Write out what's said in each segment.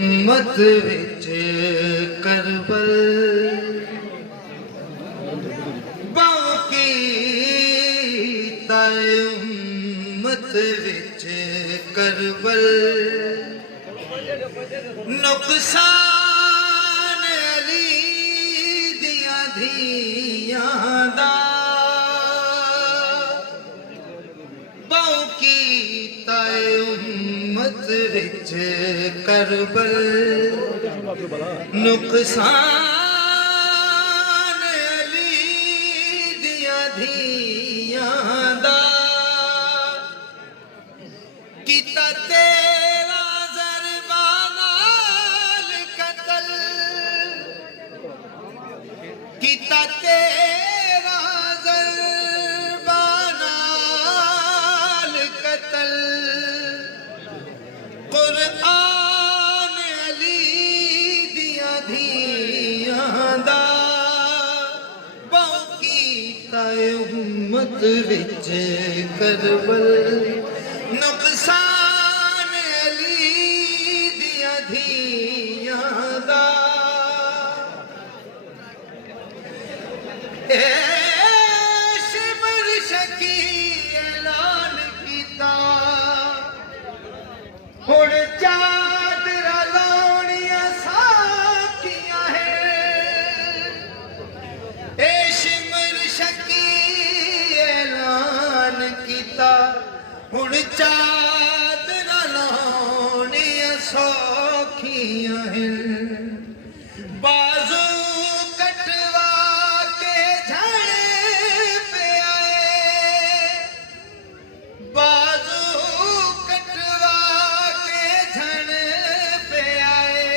मत विच करबल बाकी ताए मत विच करबल नुकसान अली दिया धियां दा बाकी ताए मत विच करबल नुकसान अली दिया धियां दा कीता तेरा ज़रबा नाल कतल कीता तेरा ज़रबा नाल कतल कुरआन अली दिया धियां दा बाकी ताए उम्मत विच करबल नुकसान अली दिया धियां दा शिमर शकी ऐलान कीता हुण चादरा लाउणियां साखियां है ए शिमर शकी ऐलान कीता हुण चादरा लाउणियां सौखियां हैं बाजू कटवा के झड़ पे आए बाजू कटवा के झड़ पे आए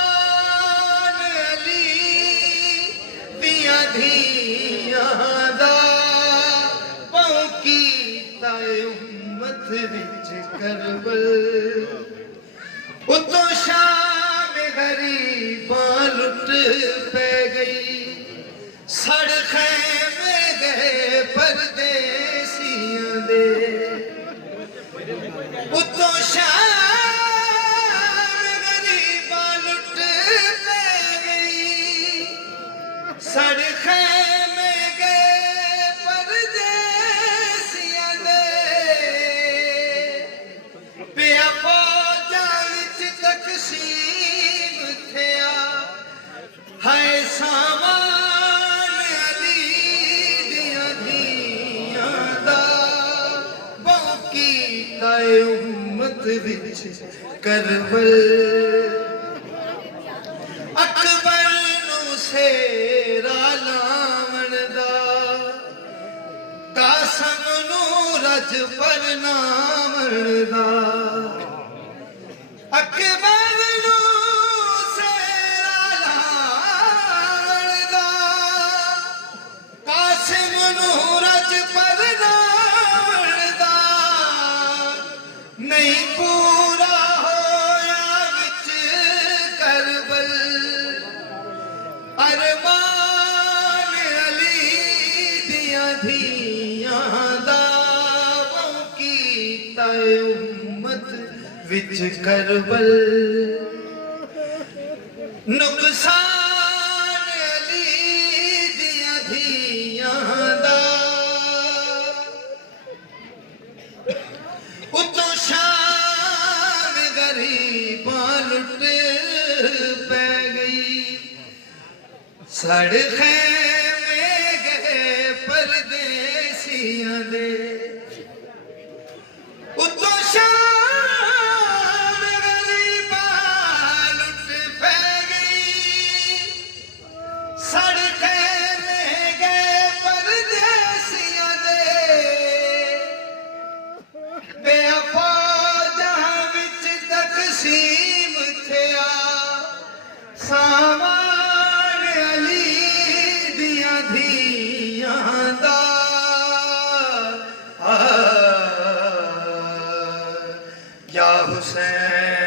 निगरान अली दिया धियां दा बाकी ताए उम्मत विच करबल उतो शाम गरीबां लुट पै गई सड़ खैमे गए परदेसियां दे उतो शाम गरीबां लुट पै गई सड़ खैमे गए परदेसियां दे पिया फौजां विच तकसीम थिया है सामान अली दिया धियां दा बाकी ताए उम्मत विच करबल अकबर नूं सेरा लावण दा कासम नूं रज परनावण दा अकबर नूं सेरा लावण दा कासिम नूं रज परनावण दा नहीं पूरा होया विच करबल अरमान अली दिया धियां दा बाकी ताए उम्मत विच करबल नुकसान अली दिया धियां दा उतो शाम गरीबां लुट पै गई सड़ खैमे गए परदेसियां दे